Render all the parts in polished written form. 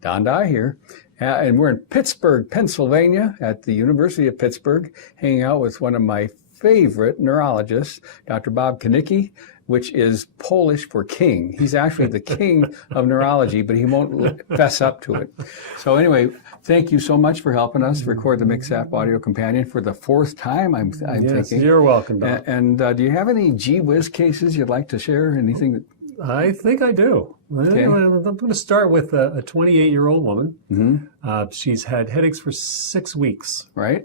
Dye here. And we're in Pittsburgh, Pennsylvania at the University of Pittsburgh, hanging out with one of my favorite neurologists, Dr. Kaniecki, which is Polish for king. He's actually the king of neurology, but he won't fess up to it. So anyway, thank you so much for helping us record the MKSAP Audio Companion for the fourth time, I'm yes, thinking. You're welcome, Doc. And do you have any gee-whiz cases you'd like to share? Anything that... I think I do. Okay. I'm going to start with a 28-year-old woman. Mm-hmm. She's had headaches for 6 weeks. Right.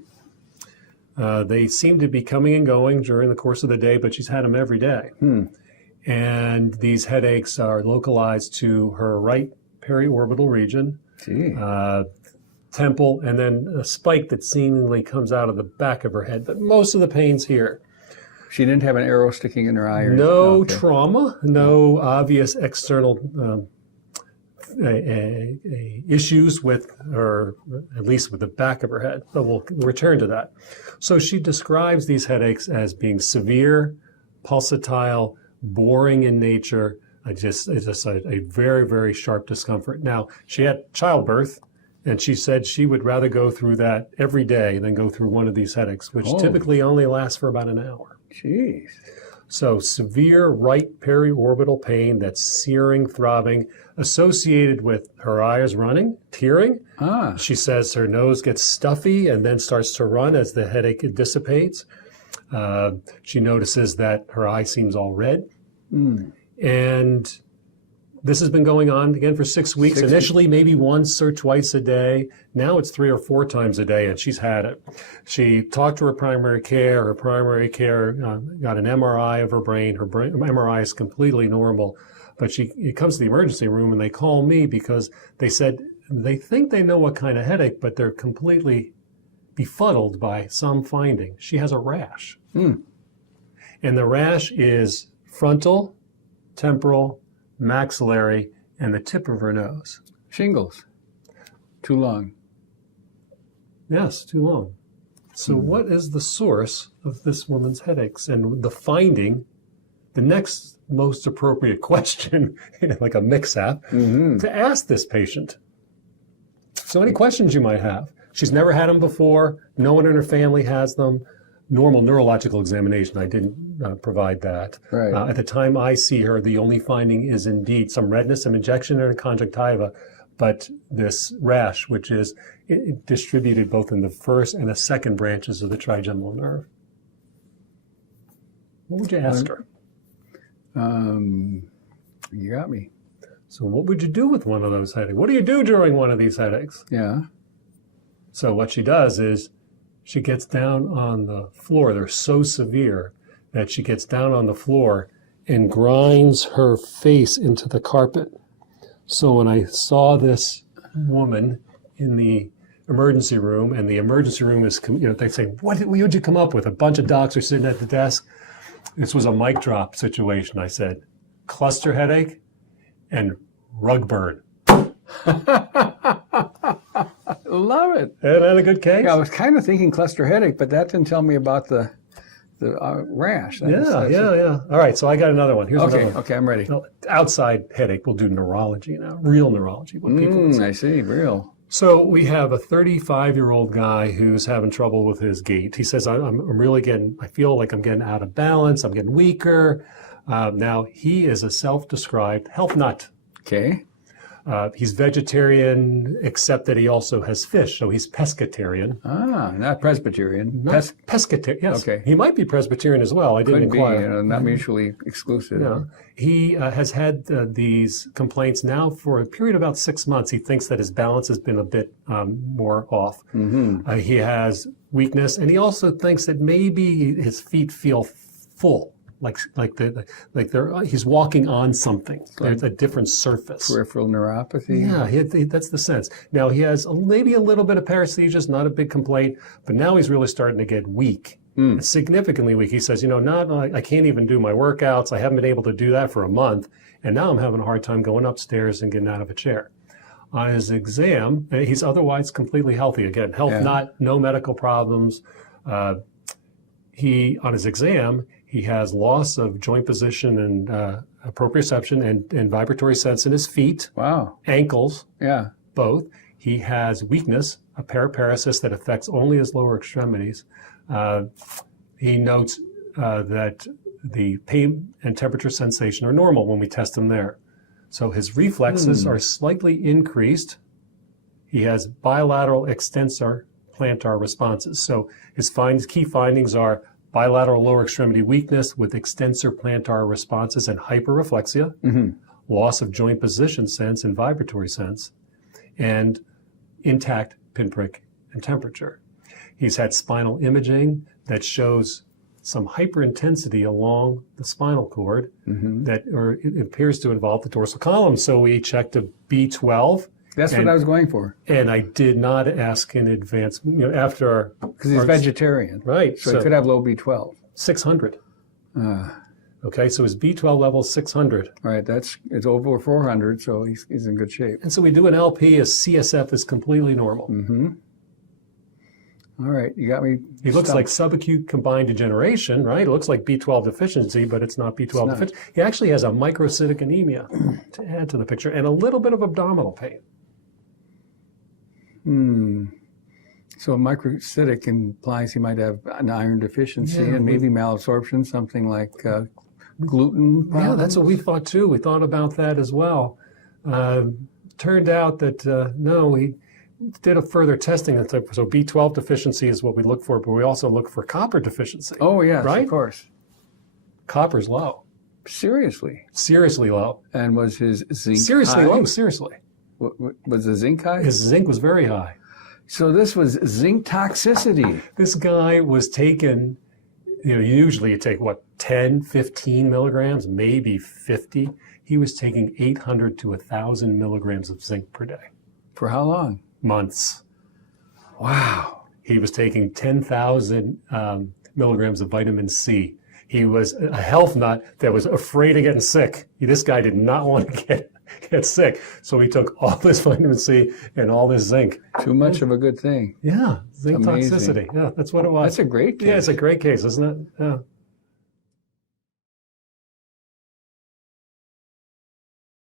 They seem to be coming and going during the course of the day, but she's had them every day. And these headaches are localized to her right periorbital region, temple, and then a spike that seemingly comes out of the back of her head. But most of the pain's here. She didn't have an arrow sticking in her eye? Or no trauma, no obvious external issues with her, at least with the back of her head, but we'll return to that. So she describes these headaches as being severe, pulsatile, boring in nature, just a very, very sharp discomfort. Now, she had childbirth, and she said she would rather go through that every day than go through one of these headaches, which typically only lasts for about an hour. Jeez. So severe right periorbital pain, that's searing, throbbing, associated with her eyes running, tearing. She says her nose gets stuffy and then starts to run as the headache dissipates. She notices that her eye seems all red. And this has been going on again for 6 weeks. Initially, maybe once or twice a day. Now it's 3 or 4 times a day, and she's had it. She talked to her primary care. Her primary care got an MRI of her brain. Her MRI is completely normal. But it comes to the emergency room, and they call me because they said they think they know what kind of headache, but they're completely befuddled by some finding. She has a rash. And the rash is frontal, temporal, maxillary, and the tip of her nose. Shingles. Too long. Yes, too long. So what is the source of this woman's headaches? And the finding, the next most appropriate question, like a MKSAP, to ask this patient. So any questions you might have. She's never had them before. No one in her family has them. Normal neurological examination, I didn't provide that. Right. At the time I see her, the only finding is indeed some redness, some injection in her conjunctiva, but this rash, which is distributed both in the first and the second branches of the trigeminal nerve. What would you ask her? You got me. So what would you do with one of those headaches? What do you do during one of these headaches? Yeah. So what she does is she gets down on the floor. They're so severe that she gets down on the floor and grinds her face into the carpet. So when I saw this woman in the emergency room, and the emergency room is, they say, what would you come up with? A bunch of docs are sitting at the desk. This was a mic drop situation. I said, cluster headache and rug burn. Love it. Isn't that a good case? Yeah, I was kind of thinking cluster headache, but that didn't tell me about the rash. Yeah. All right, so I got another one. Here's another one. Okay, I'm ready. Outside headache, we'll do neurology now, real neurology. What people would say. I see, real. So we have a 35-year-old guy who's having trouble with his gait. He says, I'm really I feel like I'm getting out of balance, I'm getting weaker. Now, he is a self-described health nut. Okay. He's vegetarian, except that he also has fish, so he's pescatarian. Not Presbyterian. Pescatarian, yes. Okay. He might be Presbyterian as well. I didn't inquire. Could be, not mutually exclusive. Yeah. He has had these complaints now for a period of about 6 months. He thinks that his balance has been a bit more off. He has weakness, and he also thinks that maybe his feet feel full. He's walking on something. There's a different surface. Peripheral neuropathy. Yeah, that's the sense. Now he has maybe a little bit of paresthesia, it's not a big complaint, but now he's really starting to get weak, significantly weak. He says, I can't even do my workouts. I haven't been able to do that for a month, and now I'm having a hard time going upstairs and getting out of a chair. On his exam, he's otherwise completely healthy. Again, no medical problems. On his exam, he has loss of joint position and proprioception and vibratory sense in his feet, Wow. ankles, both. He has weakness, a paraparesis that affects only his lower extremities. He notes that the pain and temperature sensation are normal when we test him there. So his reflexes are slightly increased. He has bilateral extensor plantar responses. So his key findings are bilateral lower extremity weakness with extensor plantar responses and hyperreflexia, loss of joint position sense and vibratory sense, and intact pinprick and temperature. He's had spinal imaging that shows some hyperintensity along the spinal cord that it appears to involve the dorsal column. So we checked a B12. That's what I was going for. And I did not ask in advance, after our... Because he's vegetarian. Right. So he could have low B12. 600. Okay, so his B12 level is 600. Right, it's over 400, so he's in good shape. And so we do an LP, his CSF is completely normal. All right, you got me. He looks like subacute combined degeneration, right? It looks like B12 deficiency, but it's not B12 deficiency. He actually has a microcytic anemia to add to the picture, and a little bit of abdominal pain. So microcytic implies he might have an iron deficiency and maybe malabsorption, something like gluten problems. Yeah, that's what we thought too. We thought about that as well. Turned out that no, we did a further testing. So B12 deficiency is what we look for, but we also look for copper deficiency. Oh, yes, right? Of course. Copper's low. Seriously? Seriously low. And was his zinc seriously high? Low, seriously. Was the zinc high? His zinc was very high. So this was zinc toxicity. This guy was taking, usually you take, 10, 15 milligrams, maybe 50. He was taking 800 to 1,000 milligrams of zinc per day. For how long? Months. Wow. He was taking 10,000 milligrams of vitamin C. He was a health nut that was afraid of getting sick. This guy did not want to get sick. So he took all this vitamin C and all this zinc. Too much of a good thing. Yeah, zinc toxicity. Yeah, that's what it was. That's a great case. Yeah, it's a great case, isn't it? Yeah.